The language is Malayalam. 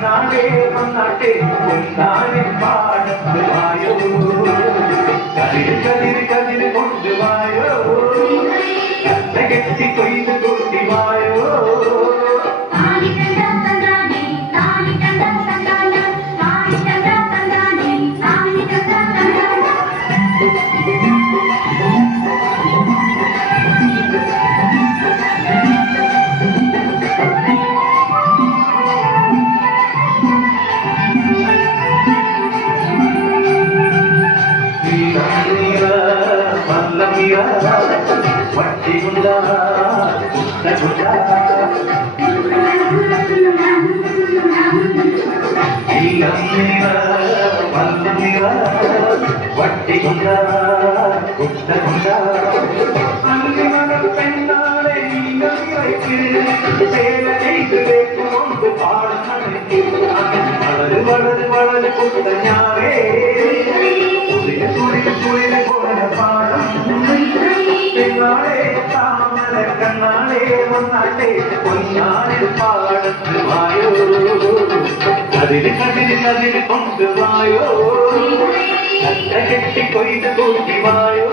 കണ്ണാടേ വന്നാട്ടെ പൊന്നാനെ പാടത്തുവായോ കതിര് കതിര് കതിര് കൊണ്ടുവായോ കെട്ടി കൊയ്ത് കൂട്ടിവായോ വട്ടി കൊണ്ടാ വട്ടി കൊണ്ടാ കുട്ട കൊണ്ടാ അല്ലിമണം പെണ്ണാളെ ചേല ചെയ്ത് കൊണ്ട് പാടുന്നത് വളര് വളര് വളര് കുട്ട ഞാവേ കുളിര് കുളിര് കുളിര് പോലെ പാടം താമര കണ്ണാളെ വന്നാട്ടെ പൊന്നാളിൽ പാടത്ത് വായോ കതിര് കതിര് കതിര് കൊണ്ടുവായോ കെട്ടി കൊയ്ത് കൂട്ടി വായോ